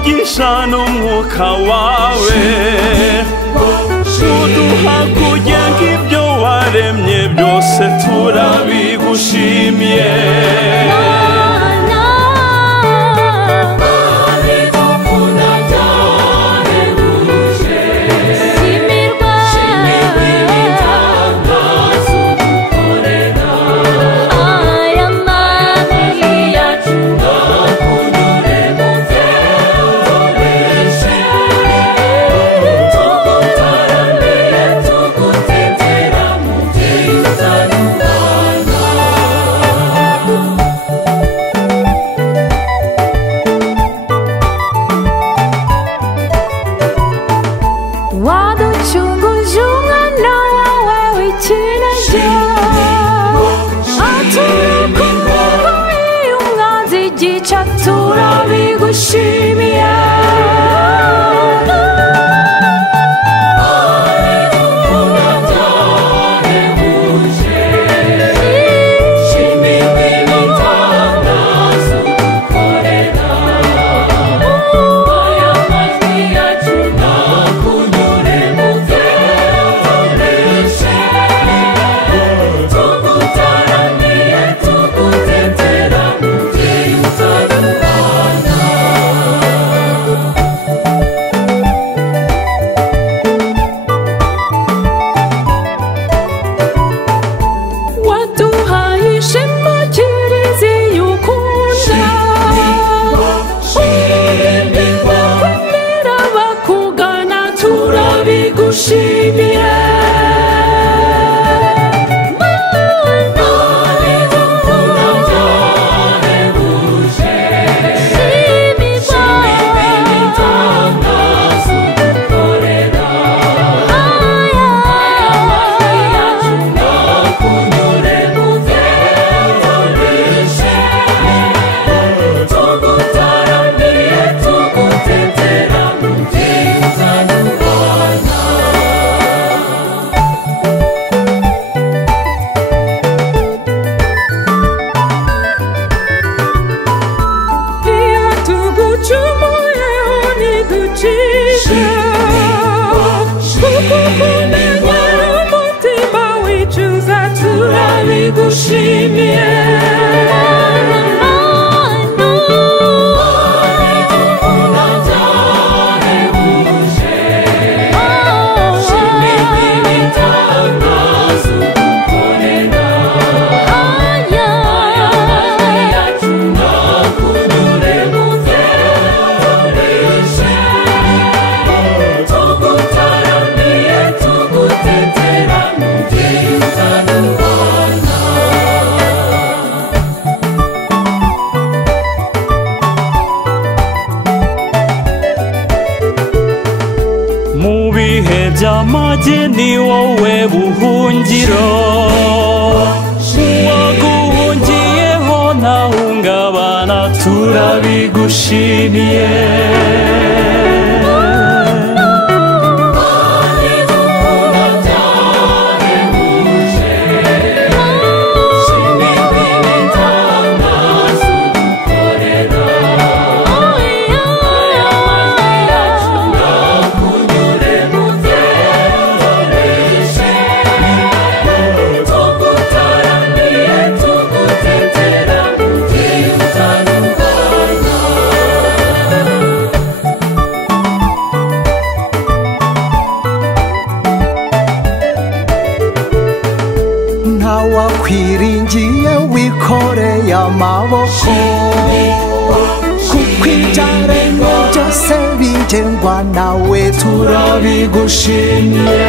umugisha n'umwuka wawe uduha kugenga ibyo waremye byose turabigushimiye ni wowe buhungiro waguhungiyeho ntahungabana turabigushimiye wakwiringiye wikoreye amaboko kuko ibyaremwe byose bigengwa nawe turabigushimiye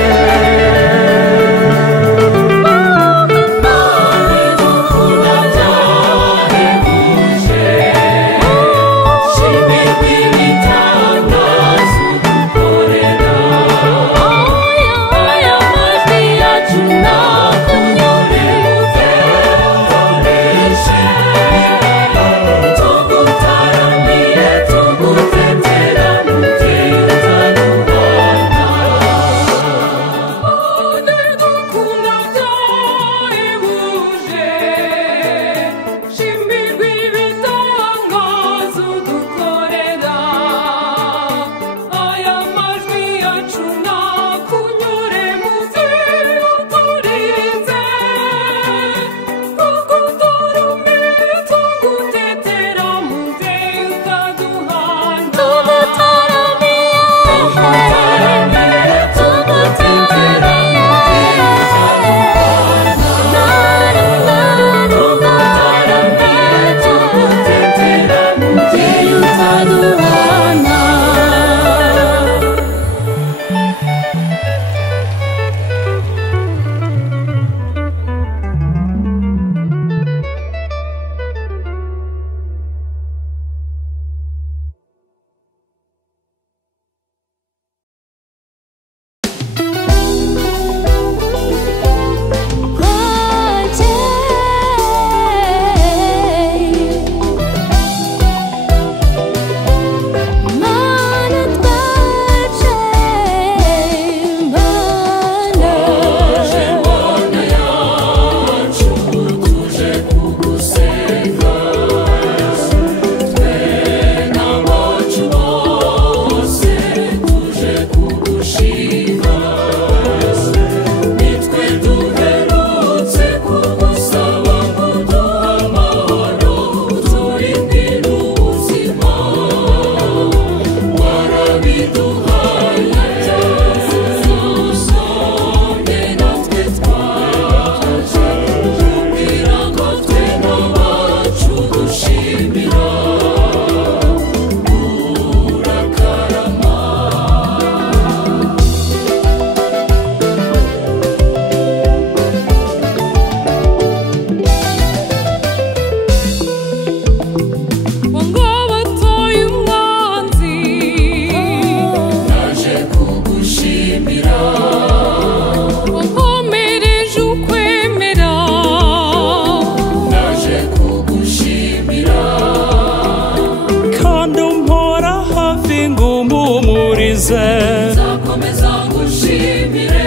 unkize nzakomeza ngushimire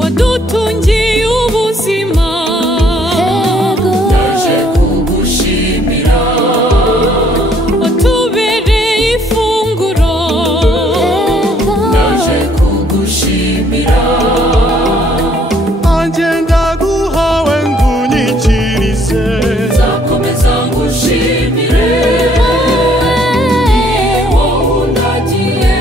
wadutungiye ubuzima naje kugushimira watubereye ifunguro naje kugushimira anje ndaguhawe ngunyikirize nzakomeza ngushimire wowe undagiye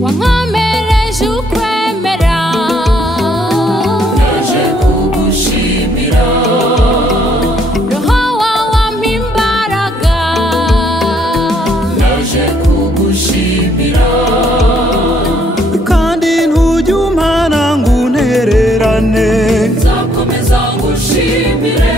wankomereje ukwemera naje kugushimira roho wawe ampa imbaraga naje kugushimira kandi ntujya umpana nguntererane nzakomeza ngushimire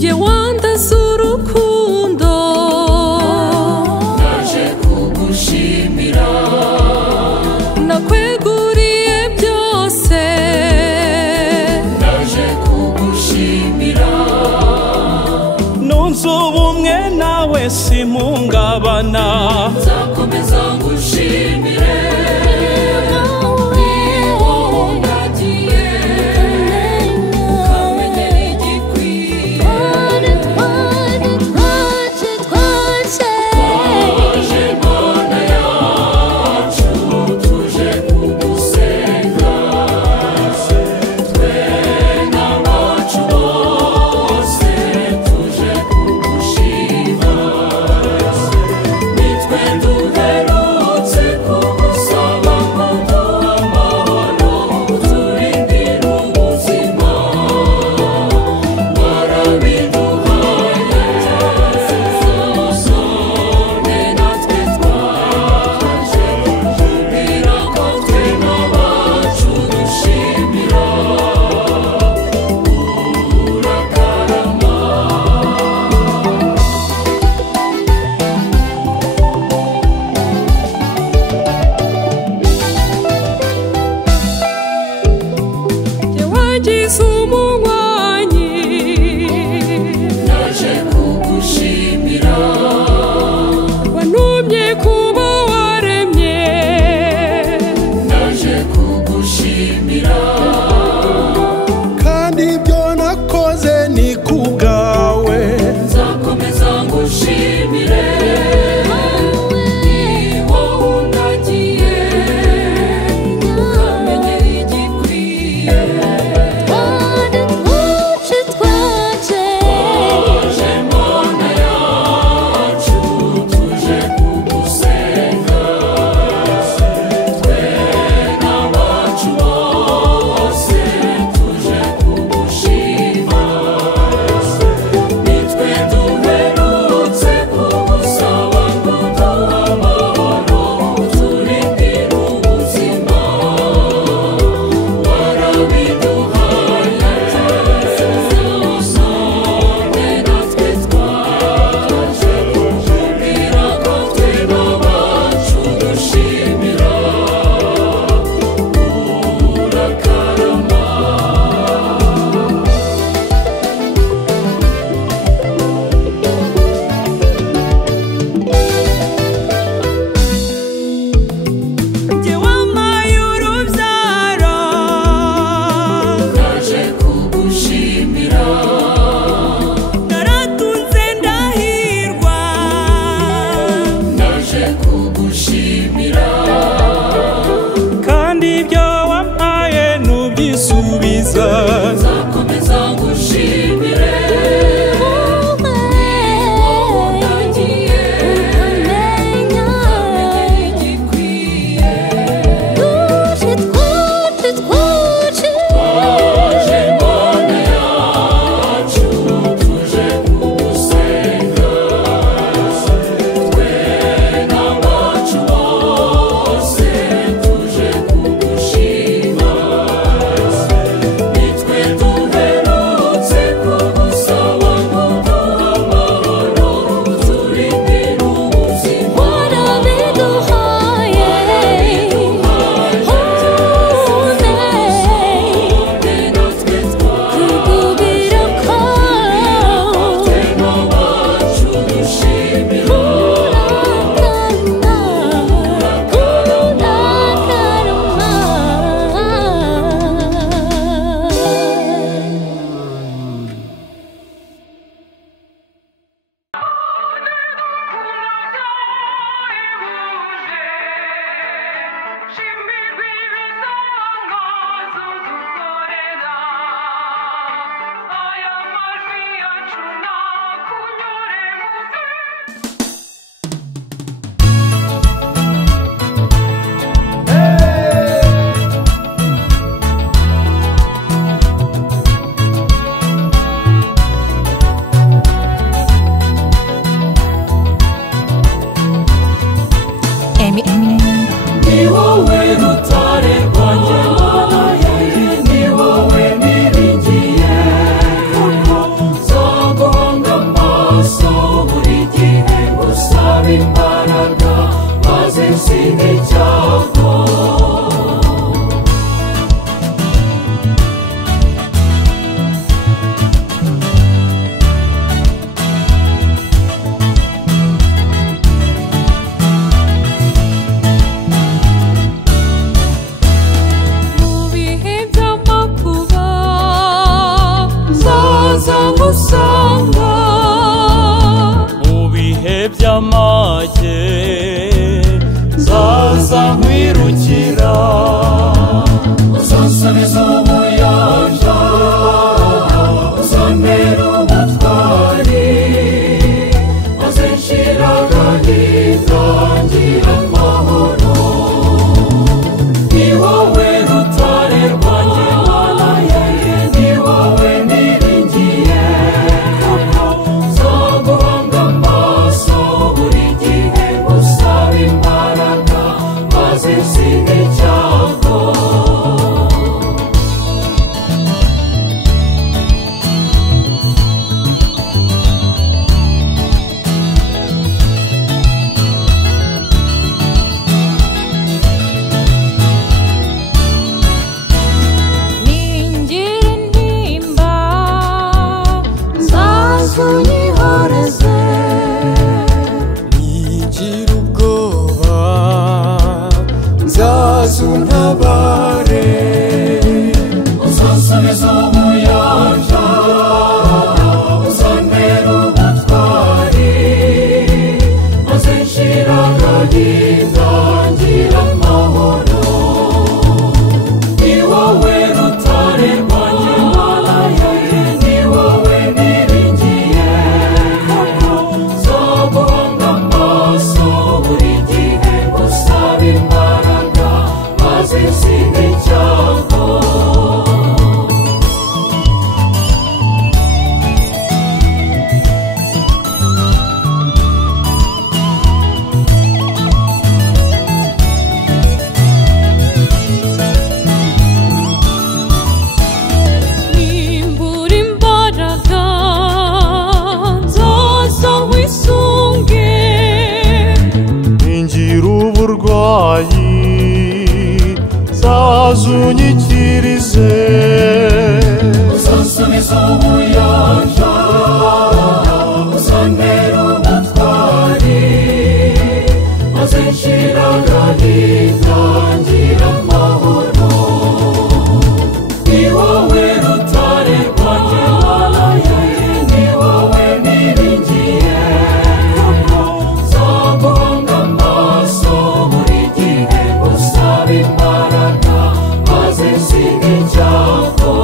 jye wandaze urukundo naje kugushimira nakweguriye byose naje kugushimira nunze ubumwe nawe simpungabana nzakomeza ngushimire duherutse kugusa Amy Eminem. Ni wowe rutare rwanjye Mana yanjye, ni wowe niringiye, nzaguhanga amaso buri gihe ngusaba imbaraga maze nsinde icyago. Usanga mu bihe by'amage nzaza nkwirukira, uzansubiza ubuyanja, uzantera ubutwari, maze nshira agahinda ngira amahoro. Ni wowe rutare rwanjye Mana yanjye, ni wowe niringiye, nzaguhanga amaso buri gihe ngusaba imbaraga maze nsinde icyago. Ningira intimba zazo nyihoreze, nigira ubwoba nzaza untabare, Uzansubiza ubuyanja, uzantera ubutwari, maze nshira agahinda ngira amahoro. Ni wowe rutare rwanjye Mana yanjye, ni wowe niringiye, nzaguhanga amaso buri gihe ngusaba imbaraga maze nsinde icyago. nimbura imbaraga nzaza wisunge, ningira uburwayi nzaza unyikirize, Uzansubiza ubuyanja, uzantera ubutwari, maze nshira agahinda ngira amahoro. Ni wowe rutare rwanjye Mana yanjye, ni wowe niringiye, nzaguhanga amaso buri gihe ngusaba imbaraga maze nsinde icyago.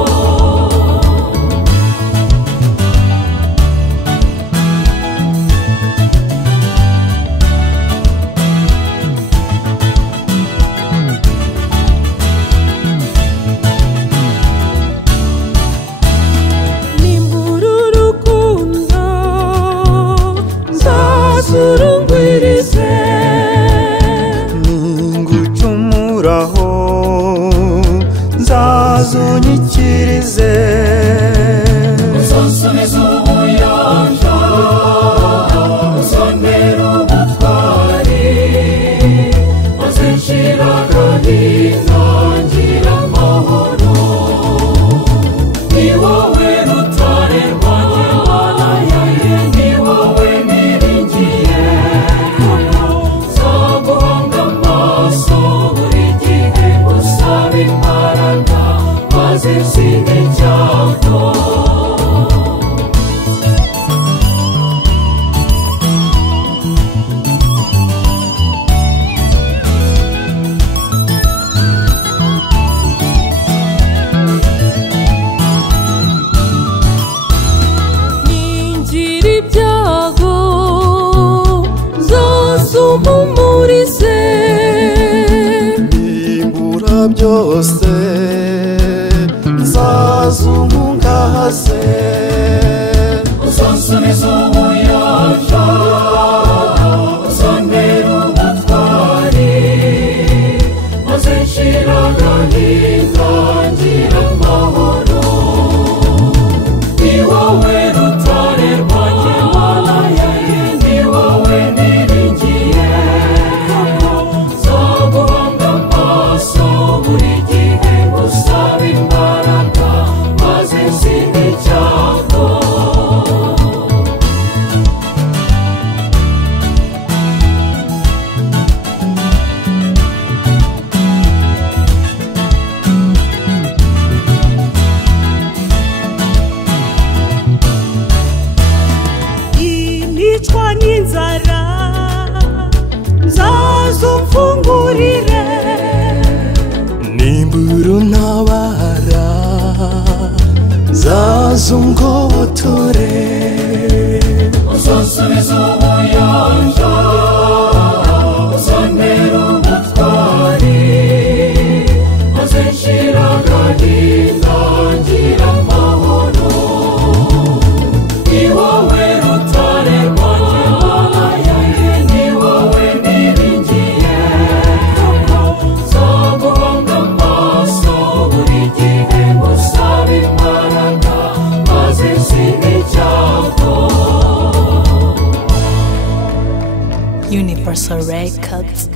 nimbura urukundo nzaza urungwirize, ningucumuraho nzaza unyikirize, Uzansubiza ubuyanja, uzantera ubutwari, maze nshira agahinda ngira amahoro. Ni wowe rutare rwanjye Mana yanjye, ni wowe niringiye, nzaguhanga amaso buri gihe ngusaba imbaraga maze nsinde icyago. ningira ibyago zose umpumurize, nimbura byose nzaza unkungahaze, Uzansubiza ubuyanja, uzantera ubutwari, Universal Records.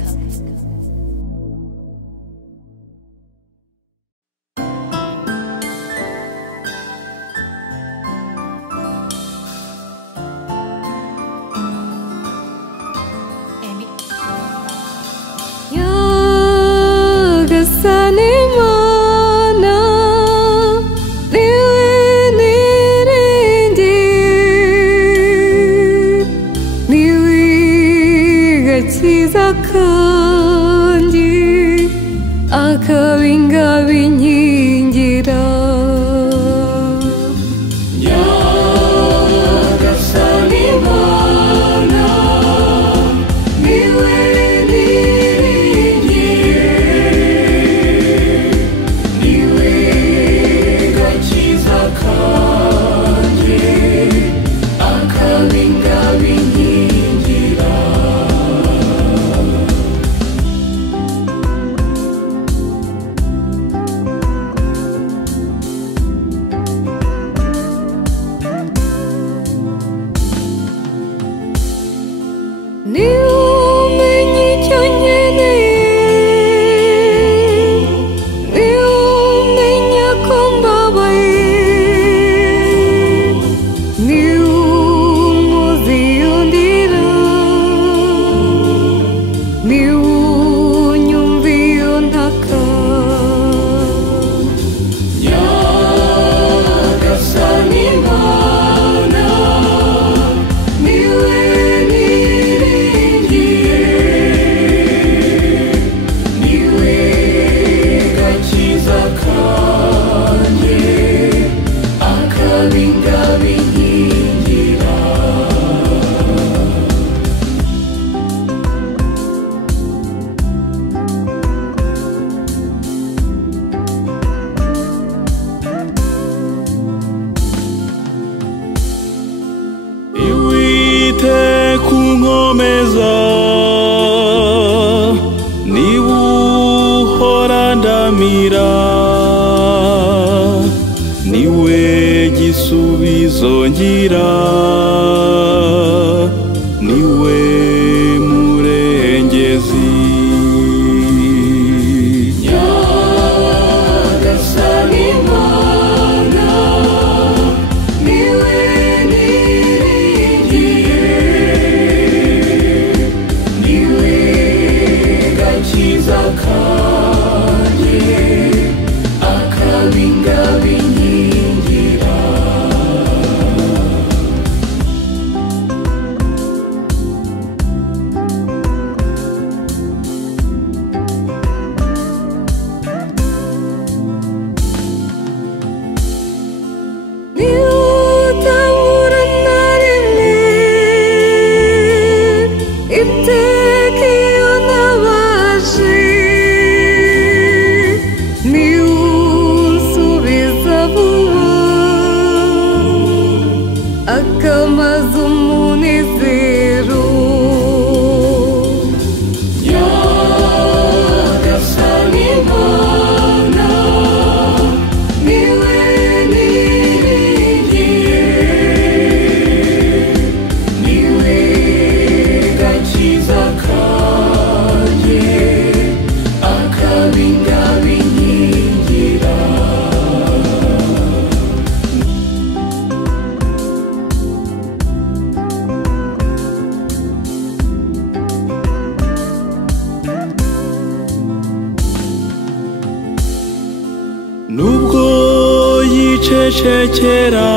Chekera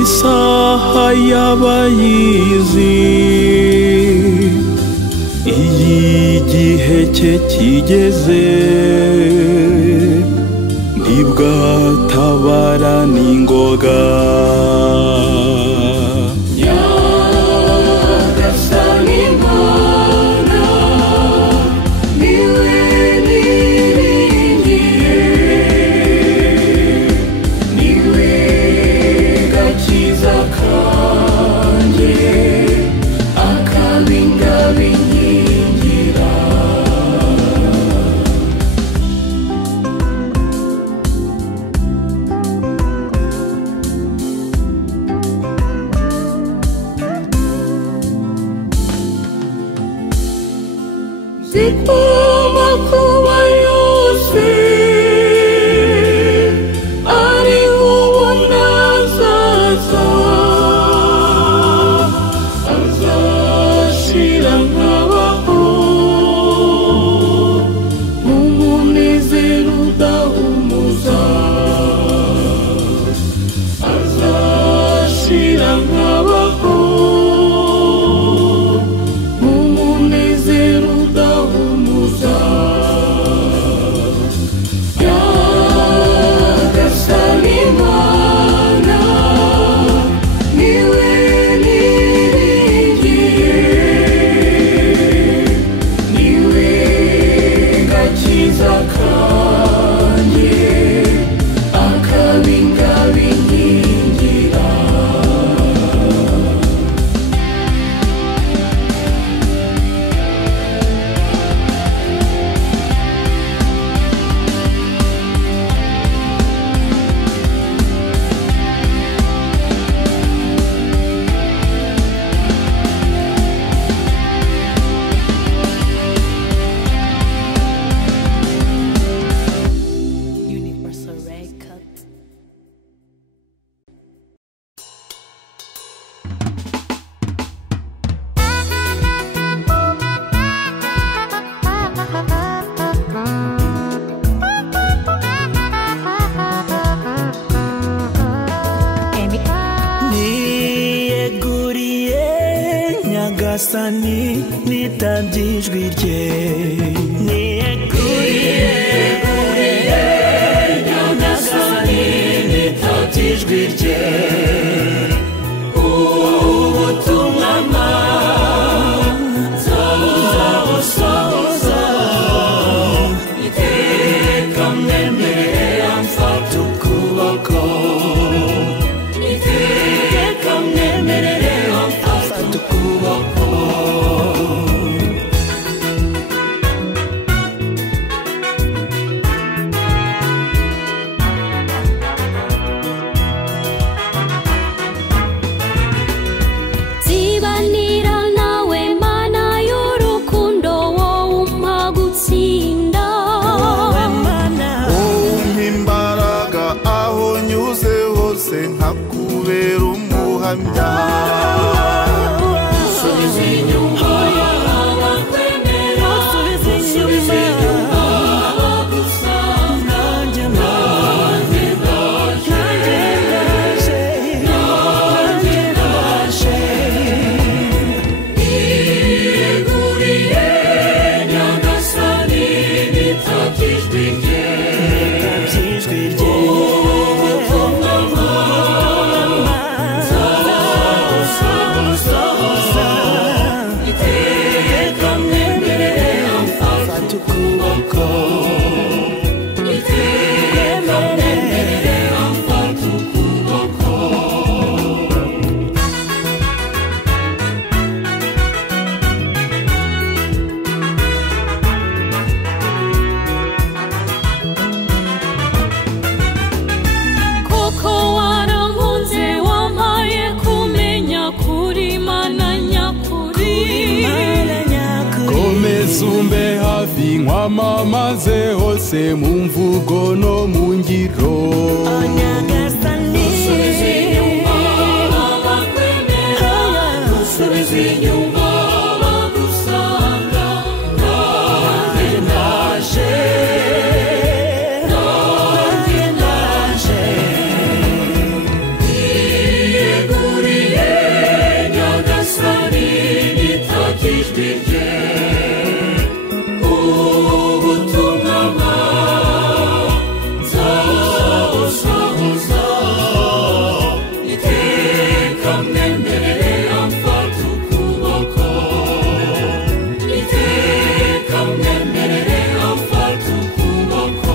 isaha y'abayizi iyi gihe cye kigeze ntibwatabara n'ingoga zikuba kuba yose ari ubona azaza azashira nkabaho mu munezero udahumuza azashira nkabaho mu munezero udahumuza yagasaba Imana niwe niringiye niwe gakiza kanjye akabingabinkingira Universal Records. niyeguriye nyagasani nitabye ijwi rye niyeguriye nyagasani nitabye ijwi rye ubutumwa nzabusohoza iteka mwemerere amfata ukuboko iteka mwemerere amfata ukuboko zibanira nawe mana y'urukundo wowe umpa gutsinda umpa imbaraga aho nyuze hose nkakubera umuhamya subiza inyuma abakwemera subiza inyuma abagusanga nanjye ndaje niyeguriye nyagasani nitabye ijwi rye ubutumwa nzabusohoza iteka mwemerere amfata ukuboko iteka mwemerere amfata ukuboko koko warankunze wampaye kumenya kuri mana nyakuri komeza umbe hafi nkwamamaze hose mu mvugo no mu ngiro subiza inyuma abakwemera subiza inyuma abagusanga nanjye ndaje niyeguriye nyagasani nitabye ijwi rye ubutumwa nzabusohoza iteka mwemerere amfata ukuboko iteka mwemerere amfata ukuboko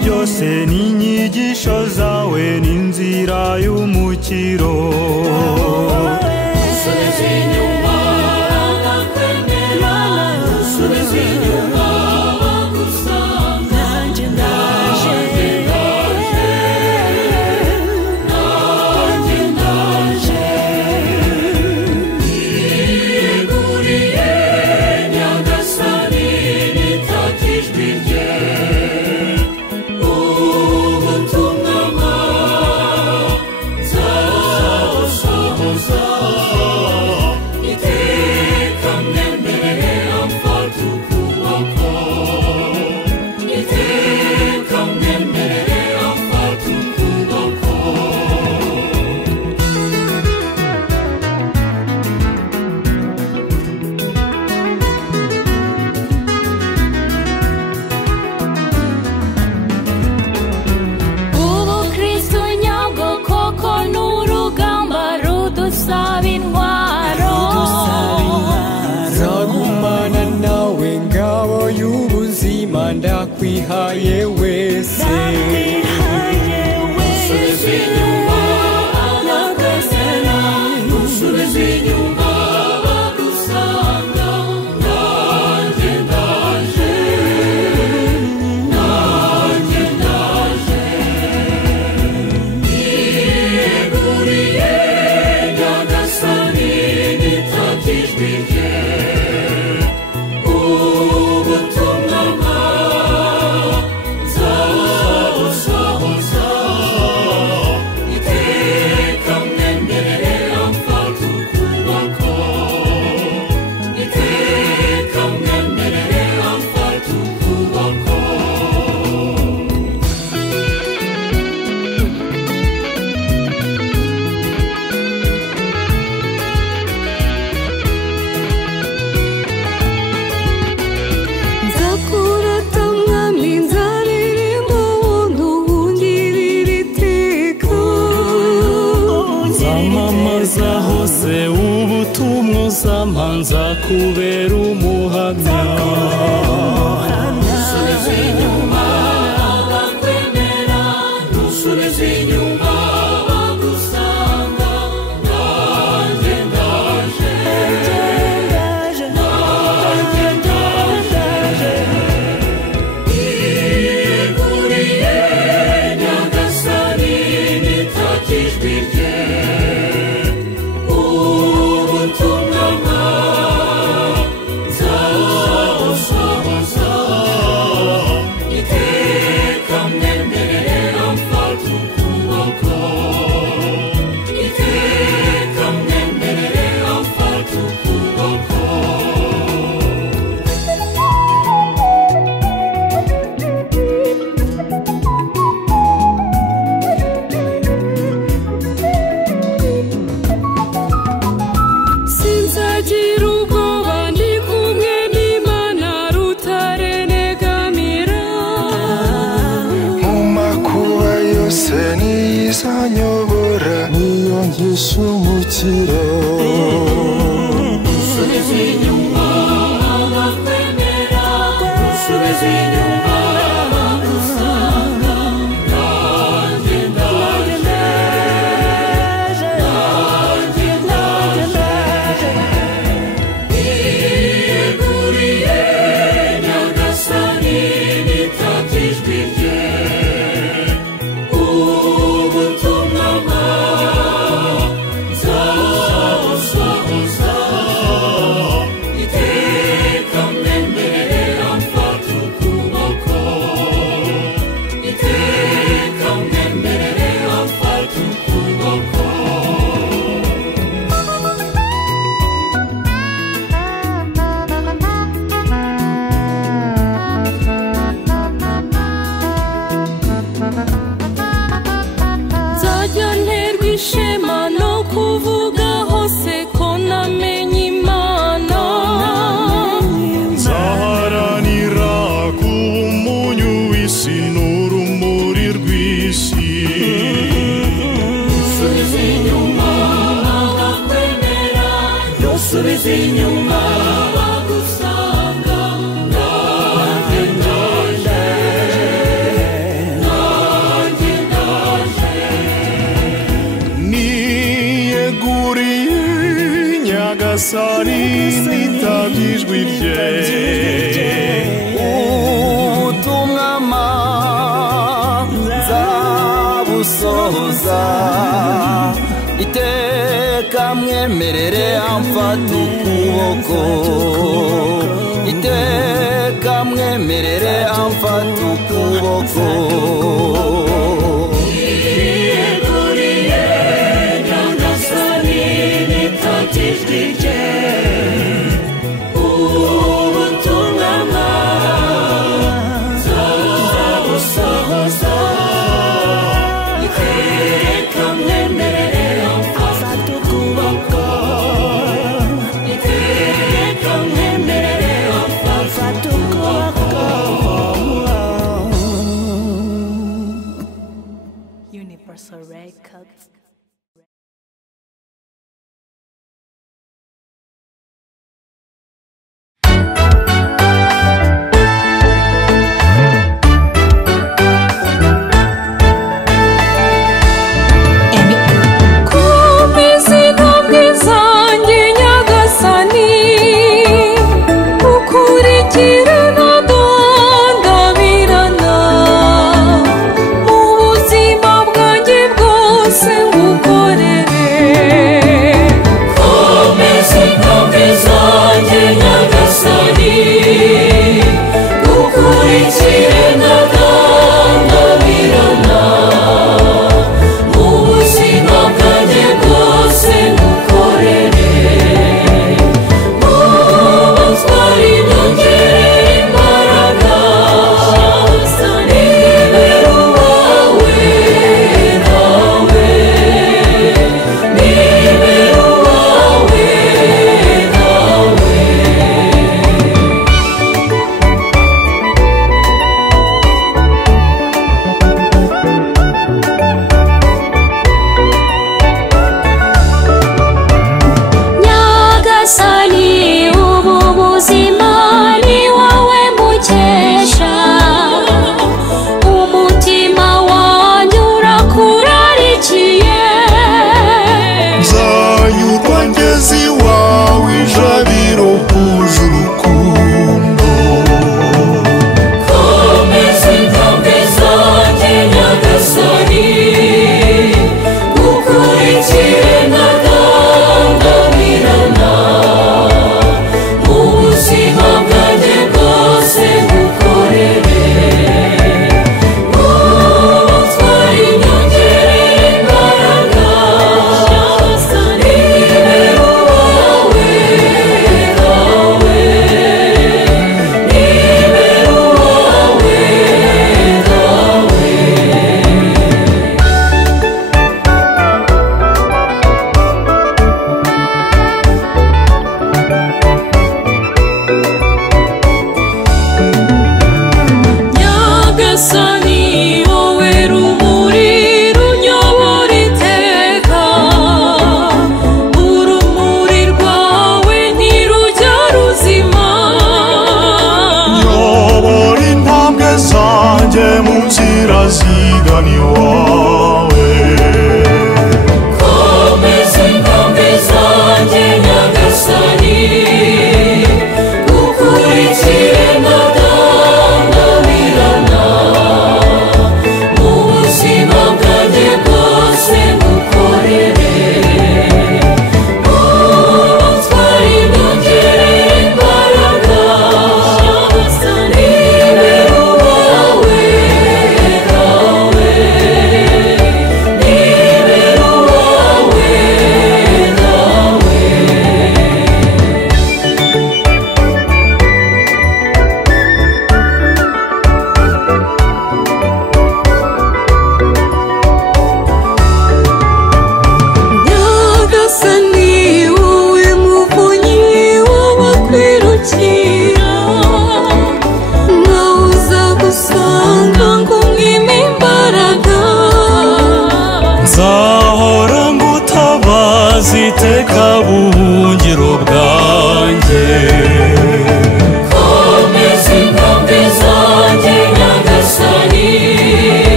byose n'inyigisho zawe n'inzira nzira y'umukiro usubiza inyuma abakwemera usubiza inyuma abagusanga nanjye ndaje niyeguriye Nyagasani nitakijwe rye ubutumwa nzabusohoza iteka mwemerere amfata ukuboko iteka mwemerere amfata ukuboko ubu Kristo nyabwo koko n'urugamba rudusaba intwaro nzagumana nawe ngabo y'ubuzima ndakwihaye wese usubiza inyuma abakwemera usubiza inyuma abagusanga nanjye ndaje niyeguriye Nyagasani nitakijwe rye ubutumwa nzabusohoza iteka mwemerere amfata ukuboko iteka mwemerere amfata ukuboko nzakurata mwami nzaririmba ubuntu bungirira iteka zamamaza hose ubutumwa uzampa nzakubera umuhamya usubiza inyuma abakwemera usubiza inyuma abagusanga nanjye ndaje niyeguriye Nyagasani nitakijwe rye ubutumwa nzabusohoza iteka mwemerere amfata ukuboko iteka mwemerere amfata ukuboko sinzagira ubwoba ndi kumwe n'Imana rutare negamira mu makuba yose niyizanyobora niyongesha umukiro usubiza inyuma abakwemera usubiza inyuma abagusanga nanjye ndaje niyeguriye Nyagasani nitakijwe rye ubutumwa nzabusohoza iteka mwemerere amfata ukuboko iteka mwemerere amfata ukuboko nzajya nterwa ishema no kuvuga hose ko namenye Imana nzaharanira kuba umunyu w'isi n'urumuri rw'isi usubiza inyuma abakwemera usubiza inyuma abagusanga nanjye ndaje rye ubutumwa nzabusohoza iteka mwemerere amfata ukuboko iteka mwemerere amfata ukuboko yeguriye nyagasani nitatijwe rye ubutumwa nzabusohoza iteka mwemerere amfata ukuboko iteka mwemerere amfata ukuboko. Universal Records. Sing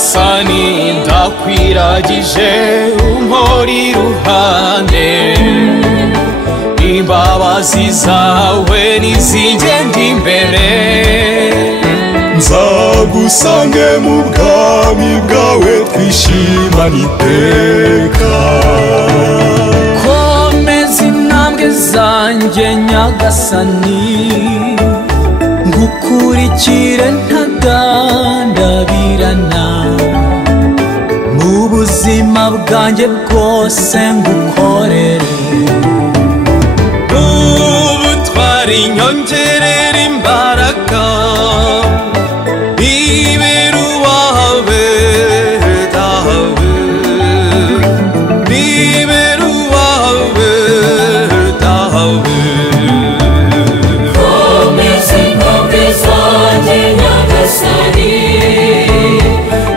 nyagasani ndakwiragije umpora iruhande imbabazi zawe nizingenda imbere nzagusange mu bwami bwawe twishimane iteka komeza intambwe zanjye nyagasani ngukurikire ntagandabirana mu buzima bwanjye bwose ngukorere ubutwari nyongerera imbaraga ibera uwawe dawe ibera uwawe dawe komeza intambwe zanjye nyagasani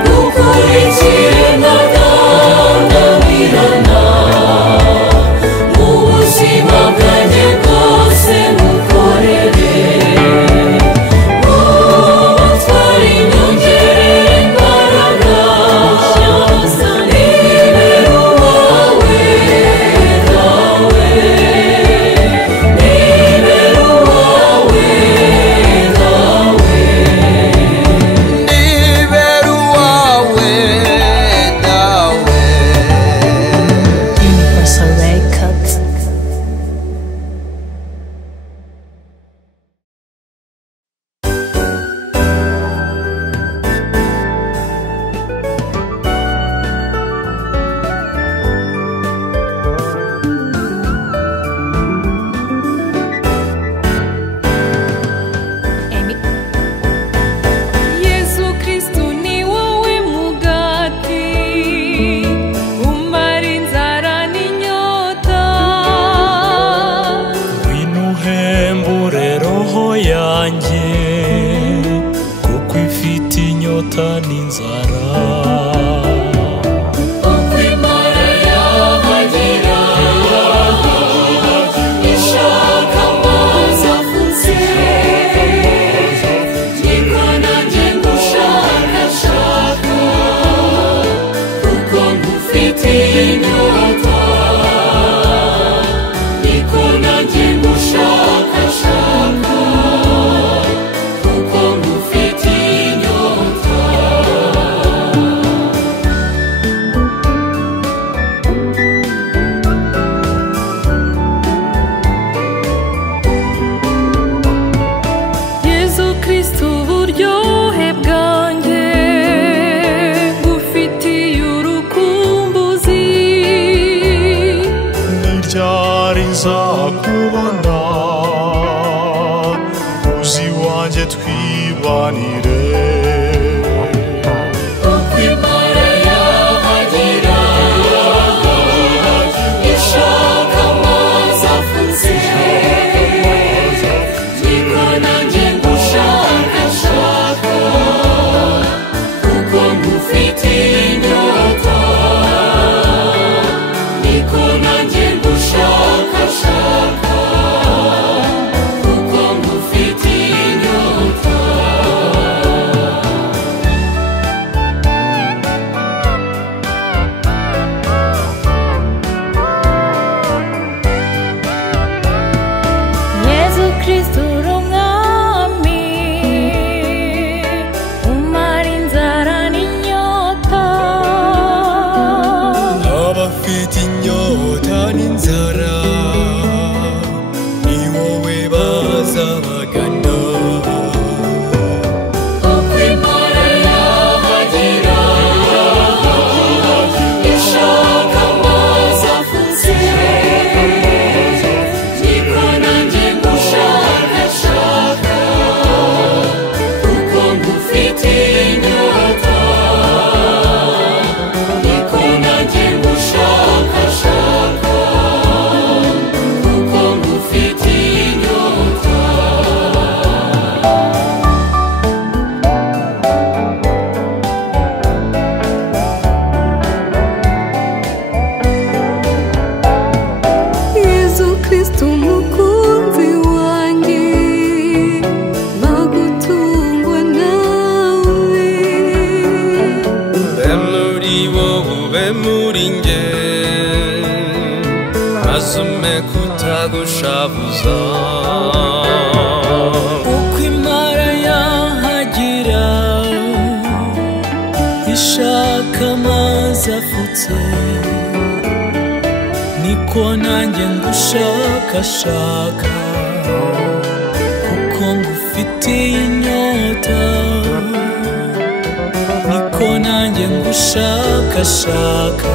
ngukurikire ntagandabirana mu buzima bwanjye bwose ngukorere ubutwari nyongerera imbaraga ibera uwawe dawe ibera uwawe dawe ibera uwawe dawe Universal Records. Amy. Yesu Kristu ni wowe mugati umara inzara n'inyota ngwino uhembure roho yanjye kuko ifite inyota n'inzara uko imana yahagira ishaka amazi afutse niko nanjye ngushakashaka kuko ngufitiye inyota niko nanjye ngushakashaka kuko ngufitiye inyota Yesu Kristu uburyohe bwanjye ngufitiye urukumbuzi niryari nzakubona uzi wanjye twibanire uko imana yahagira ishaka amazi afutse niko nanjye ngushakashaka kuko ngufitiye inyota niko nanjye ngushakashaka kuko ngufitiye inyota utagushavuza uko imara yahagira ishaka amazi afutse niko nanjye ngushakashaka kuko ngufitiye inyota niko nanjye ngushakashaka